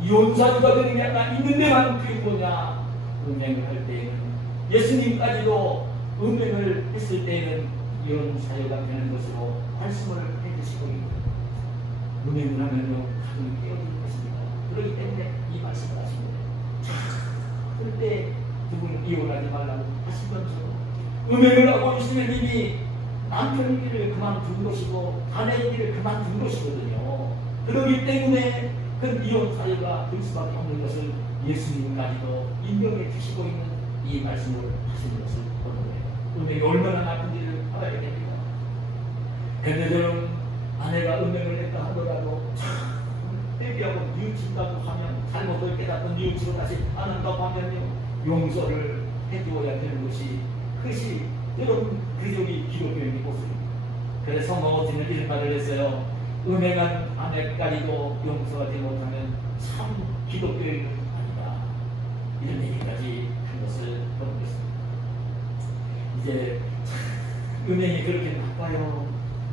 이혼사유가 되는 게 아니라 있는 데만 그게 뭐냐, 음행을 할 때에는 예수님까지도 음행을 했을 때에는 이혼 사유가 되는 것으로 말씀을 해주시고 있습니다. 음행을 하면요 가슴이 깨어지는 것입니다. 그렇기 때문에 이 말씀을 하십니다. 그럴 때 누구는 이혼하지 말라고 하시면서 음행을 하고 있으면 이미 남편의 길을 그만둔 것이고 아내의 길을 그만둔 것이거든요. 그렇기 때문에 그 이혼 사유가 될 수밖에 없는 것을 예수님까지도 인정해 주시고 있는 이 말씀을 하시는 것을 보는 거예요. 은행이 얼마나 나쁜지를 알아야 됩니다. 근데 저는 아내가 은행을 했다 하더라도 회개하고 뉘우친다고 하면 잘못을 깨닫던 뉘우치고 다시 안 한다고 하면요 용서를 해주어야 되는 것이 그것이 여러분 그적이 기독교의 모습입니다. 그래서 성경은 이런 말을 했어요. 은행한 아내까지도 용서하지 못하면 참 기독교인은 아니다. 이런 얘기까지 한 것을 보는 것입니다. 이제 은행이 그렇게 나빠요.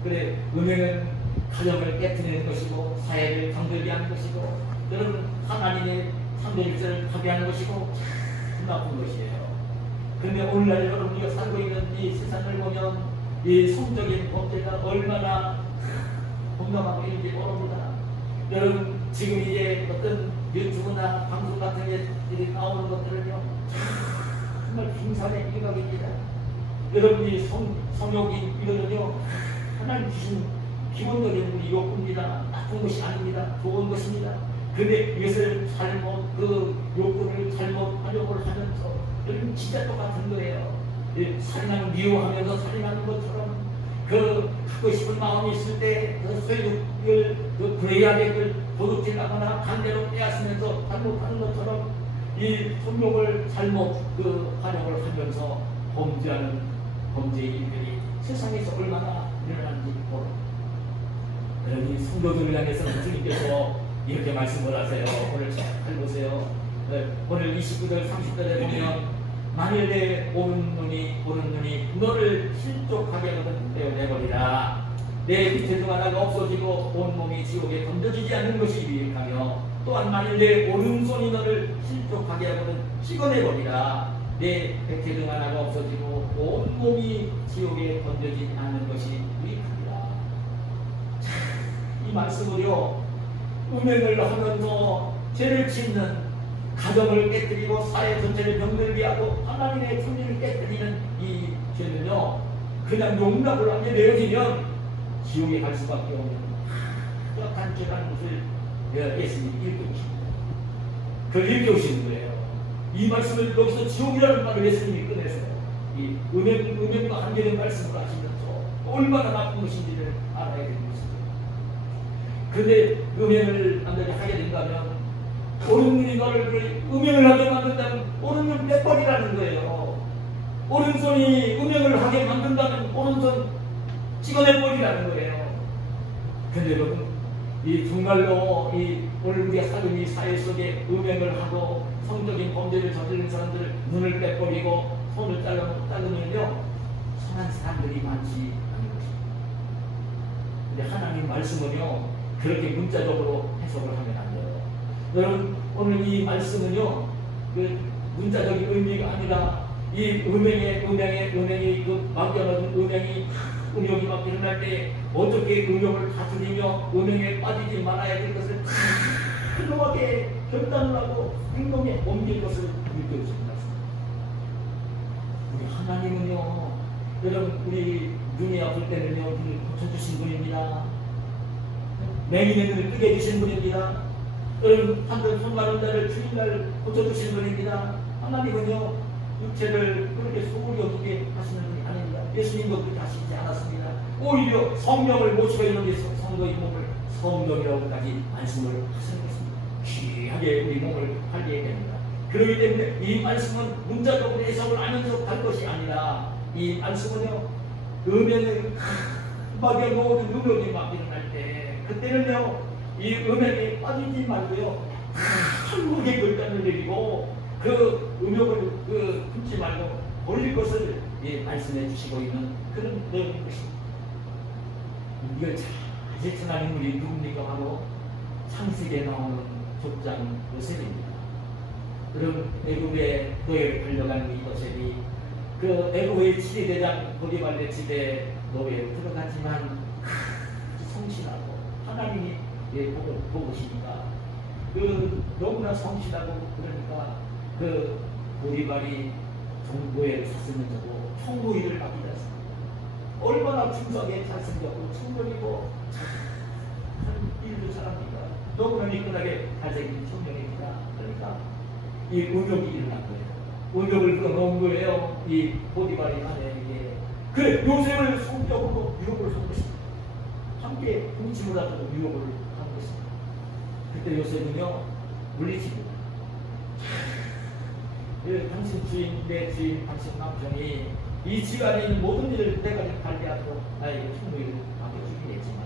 그래 은행은 가정을 깨뜨리는 것이고 사회를 정들게 하는 것이고 여러분 하나님의 상대일절을 파괴하는 것이고 참 나쁜 것이에요. 그런데 오늘날 여러분 우리가 살고 있는 이 세상을 보면 이 성적인 범죄가 얼마나 공감하고 있는지 모릅니다. 여러분 지금 이제 어떤 유튜브나 방송 같은 게 나오는 것들은요 정말 빙산의 일각입니다. 여러분이 성욕이 이거는요 하나님 주신 기본적인 우리 욕구입니다. 나쁜 것이 아닙니다. 좋은 것입니다. 그런데 이것을 잘못 그 욕구를 잘못 활용을 하면서 여러분 진짜 똑같은 거예요. 살인을 미워하면서 살인하는 것처럼 그 갖고 싶은 마음이 있을 때 그 소유욕을 그 불의하게 도둑질하거나 강제로 빼앗으면서 잘못하는 것처럼 이 성욕을 잘못 그 활용을 하면서 범죄하는 범죄의 일들이 세상에서 얼마나 일어나는지 모릅니다. 그러니 성도들을 향해서 주님께서 이렇게 말씀을 하세요. 오늘 잘 보세요. 오늘 29절 30절에 보면 만일 내 오른눈이 너를 실족하게 하거든 떼어내버리라. 내 빛의 중 하나가 없어지고 온몸이 지옥에 던져지지 않는 것이 유익하며 또한 만일 내 오른손이 너를 실족하게 하거든 찍어내버리라. 내 백태 중 하나가 없어지고 온몸이 지옥에 던져지지 않는 것이 유익합니다. 이 말씀을요 음행을 하면서 죄를 짓는 가정을 깨뜨리고 사회 전체를 병들게 하고 하나님의 천리를 깨뜨리는 이 죄는요 그냥 용납을 하게 되어지면 지옥에 갈 수밖에 없는 그런 죄라는 것을 예수님이 일깨우십니다. 그걸 일깨우시는 거예요. 이 말씀을 여기서 지옥이라는 말을 예수님이 꺼내서 이 음행과 관계된 말씀을 하시면서 얼마나 나쁜 것인지를 알아야 되는 것입니다. 그런데 음행을 만약에 하게 된다면 오른눈이 너를 음행을 하게 만든다면 오른눈 빼버리라는 거예요. 오른손이 음행을 하게 만든다면 오른손 찍어내버리라는 거예요. 근데 여러분 이 정말로 이 오늘 우리가 사는 이 사회 속에 음행을 하고 성적인 범죄를 저지르는 사람들을 눈을 빼버리고 손을 자르면요 선한 사람들이 많지 않은 것입니다. 근데 하나님 말씀은요 그렇게 문자적으로 해석을 하면 안 돼요. 여러분 오늘 이 말씀은요 그 문자적인 의미가 아니라 이 은행이 그 맡겨놓은 음욕이 막 일어날 때 어떻게 음욕을 다스리며 은행에 빠지지 말아야 될 것을 훌륭하게 결단을 하고 행동에 옮길 것을 일깨우십니다. 우리 하나님은요 여러분 우리 눈이 아플 때는요 우리를 고쳐주신 분입니다. 맹인의 눈을 뜨게 해주신 분입니다. 여러분 한들 손 마른 자를 주일날 고쳐주신 분입니다. 하나님은요 육체를 그렇게 소홀히 어떻게 하시는 분이 아닙니다. 예수님도 그렇게 하시지 않았습니다. 오히려 성령을 모시고 있는 성도의 몸을 성령이라고까지 말씀을 하시는 것입니다. 귀하게 우리 몸을 살게 됩니다. 그렇기 때문에 이 말씀은 문자적으로 해석을 하면서 갈 것이 아니라 이 말씀은요 음행을 막에 놓은 음욕이 막 일어날 때 그때는요 이 음행에 빠지지 말고요 한국의 결단을 내리고 그 음욕을 품지 말고 버릴 것을 말씀해 주시고 있는 그런 내용인 것입니다. 이걸 잘 실천하는 분이 누굽니까? 바로 창세기에 나오는 족장 요셉입니다. 그럼 애굽의 노예를 끌려가는 이 요셉이 그 애굽의 7위 대장 보디발의 집에 노예로 들어가지만 성실하고 하나님이 보시니까 그 너무나 성실하고 그러니까 그 보디발이 노예를 샀으면서도 총무일을 맡기다 했습니다. 얼마나 충성에 잘생겼고 충성이고 참 일도 잘합니다. 너무나 미끈하게 잘생긴 청년입니다. 그러니까 이 운명이 일어난 거예요. 운명을 끊어놓은 거예요. 이 보디발이 아내에게. 그래, 요셉을 성적으로 유혹을 한 것입니다. 함께 훔침을 하고 유혹을 한 것입니다. 그때 요셉은요, 물리칩니다. 당신 주인, 내 주인, 당신 남편이 이 집안에 있는 모든 일을 내가 관리하고 나에게 총무일을 맡겨주긴 했지만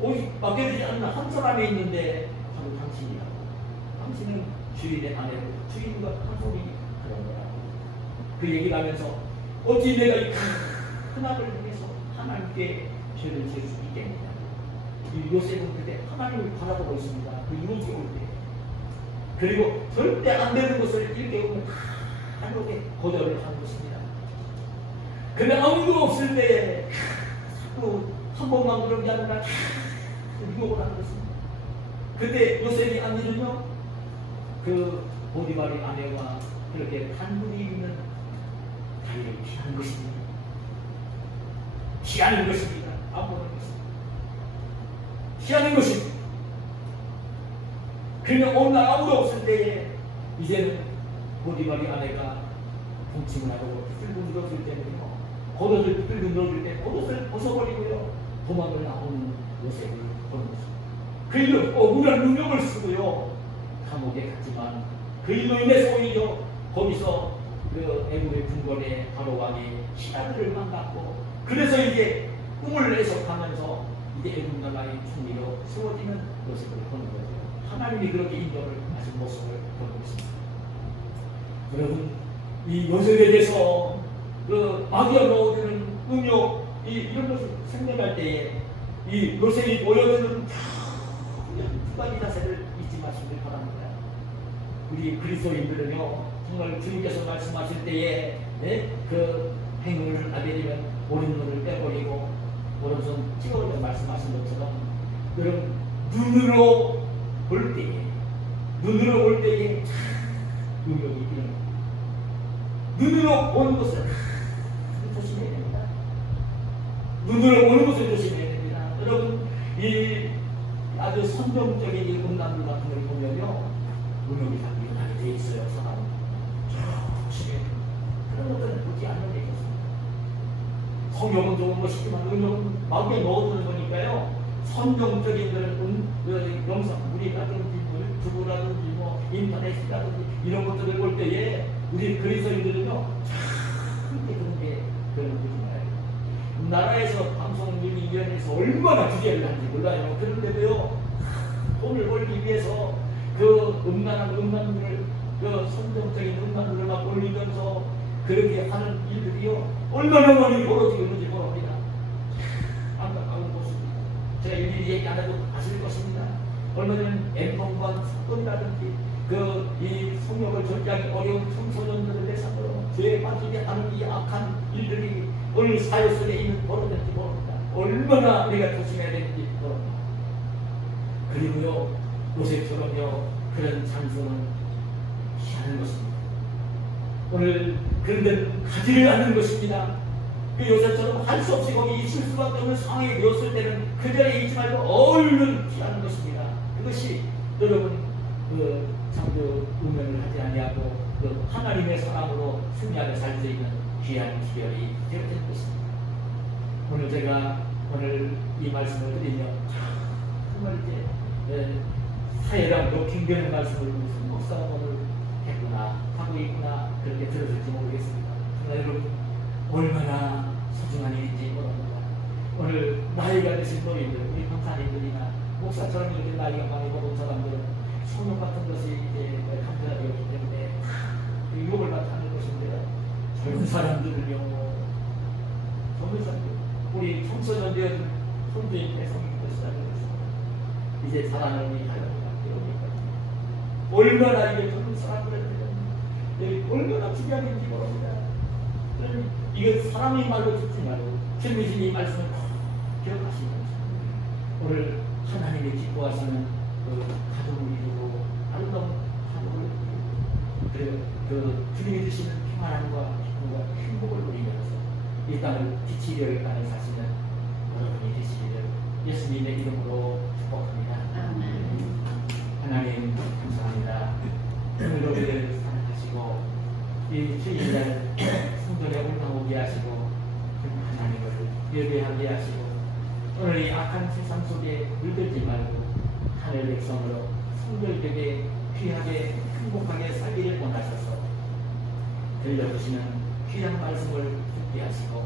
오직 맡겨주지 않는 한 사람이 있는데 바로 당신이라고. 당신은 주인의 아내로 주인과 한손이 그런 거라고. 그 얘기를 하면서 어찌 내가 이 큰 악을 행해서 하나님께 죄를 지을 수 있겠느냐. 이 요셉은 그때 하나님을 바라보고 있습니다. 그 유혹이 올 때. 그리고 절대 안 되는 것을 일깨우면 하나님께 거절을 하는 것입니다. 근데 아무도 없을 때 자꾸 한 번만 그런 게 아니라 유혹을 하는 것입니다. 그때 요셉이 한 일은요, 그 보디발의 아내와 그렇게 단둘이 있는 다리를 피하는 것입니다. 피하는 것입니다. 안 보는 것입니다. 피하는 것입니다. 그러면 어느 날 아무도 없을 때에 이제는 보디발의 아내가 동침을 하고 붉은 늘어질 때는요, 겉옷을 붉은 늘어질 때 겉옷을 벗어버리고요, 도망을 나오는 요셉을 보는 것입니다. 그 일로 억울한 누명을 쓰고요, 감옥에 갔지만 그 일로 인해서 오히려 거기서 그 애국의 궁궐에 바로 왕이 시아들을 만났고, 그래서 이제 꿈을 해석하면서 이제 애국 나라의 총리로 세워지는 요셉을 보는 거죠. 하나님이 그렇게 인도를 하신 모습을 보는 것입니다. 여러분, 이 요셉에 대해서 그 마귀가 넣어주는 음욕 이런 것을 생각할 때에 이 요셉이 보여주는 두 가지 자세를 잊지 마시길 바랍니다. 우리 그리스도인들은요, 정말 주님께서 말씀하실 때에 그 행운을 아베리면 오른손을 빼버리고 오른손 찍어버리면 말씀하신 것처럼 여러분 눈으로 볼 때에 음욕이 일어납니다. 눈으로 보는 것을 조심해야 됩니다. 눈으로 보는 것을 조심해야 됩니다. 여러분, 이 아주 선정적인 이 음란물 같은 걸 보면요, 음욕이 자꾸 일어나게 돼 있어요. 사람 조심해야 됩니다. 그런 것들은 보지 않는 게 좋습니다. 성욕은 좋은 것이지만 음욕은 마음에 넣어두는 거니까요, 선정적인 그런 영상, 물이라든지 두부라든지 뭐 인터넷이라든지 이런 것들을 볼 때에 우리 그리스도인들은요, 참 그런 게 그런 거지 말아요. 나라에서 방송윤리위원회에서 얼마나 규제를 하는지 몰라요. 그런데도요, 돈을 벌기 위해서 그 음란물을, 그 선정적인 음란물을 막 올리면서 그렇게 하는 일들이요, 얼마나 많이 벌어지고 있는지 모릅니다. 안타까운 것입니다. 제가 일일이 얘기 안 해도 아실 것입니다. 얼마 전 엠번관 사건이라든지 이 성욕을 절제하기 어려운 청소년들을 대상으로 죄에 빠지게 하는 이 악한 일들이 오늘 사회 속에 있는 벌어졌는지 모릅니다. 얼마나 우리가 조심해야 되는지 모릅니다. 그리고요, 요셉처럼요, 그런 장소는 피하는 것입니다. 오늘 그런 데는 가지를 않는 것입니다. 그 요셉처럼 할 수 없이 거기 있을 수밖에 없는 상황에 놓였을 때는 그 자리에 있지 말고 얼른 피하는 것입니다. 그것이 여러분 참그 운명을 하지 아니하고 하나님의 사람으로 승리하며 살 수 있는 귀한 기별이 되어야 될 것입니다. 오늘 제가 이 말씀을 드리며 정말 이제 사회랑 높임되는 말씀을 무슨 목사가 오늘 했구나 하고 있구나 그렇게 들으실지 모르겠습니다. 여러분, 얼마나 소중한 일인지 모릅니다. 오늘 나이가 드신 노인들, 우리 강사님들이나 목사처럼 이렇게 나이가 많이 먹은 사람들은 성욕 같은 것이 이제 감정이 없기 때문에 유혹을 받는 것인데요. 젊은 사람들은요, 젊은 사람들, 우리 청소년 되어준 손주인 대성인도 시작했습니다. 이제 자라는 이 하려니까 얼마나 이게 젊은 사람들은 얼마나 중요한 일인지 모릅니다. 이거 사람이 말로 듣지 말고 주님이 이 말씀을 기억하시는 것입니다. 오늘 하나님이 기뻐하시는 가족을 이루고 아름다운 가족을 이루고 그리고 주님이 주시는 평안함과 기쁨과 행복을 누리면서 이 땅을 지치려 가는 사실은 여러분이 되시기를 예수님의 이름으로 축복합니다. 하나님 감사합니다. 오늘 우리를 사랑하시고 이 주일날 성전에 올라오게 하시고 하나님을 예배하게 하시고 오늘 이 악한 세상 속에 물들지 말고 하늘 백성으로 성결되게 귀하게 행복하게 살기를 원하셔서 들려주시는 귀한 말씀을 듣게 하시고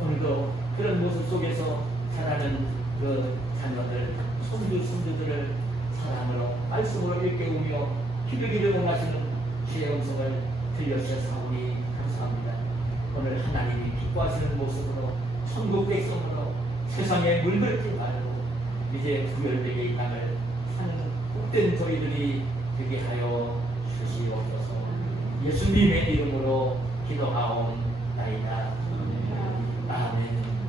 오늘도 그런 모습 속에서 자라는 그 자녀들 손주들을 사랑으로 말씀으로 일깨우며 기르기를 원하시는 주의 음성을 들려주셔서오니 감사합니다. 오늘 하나님이 기뻐하시는 모습으로 천국 백성으로 세상에 물들지 말고 이제 구별되게 이 땅을 사는 복된 저희들이 되게 하여 주시옵소서. 예수님의 이름으로 기도하옵나이다. 아멘.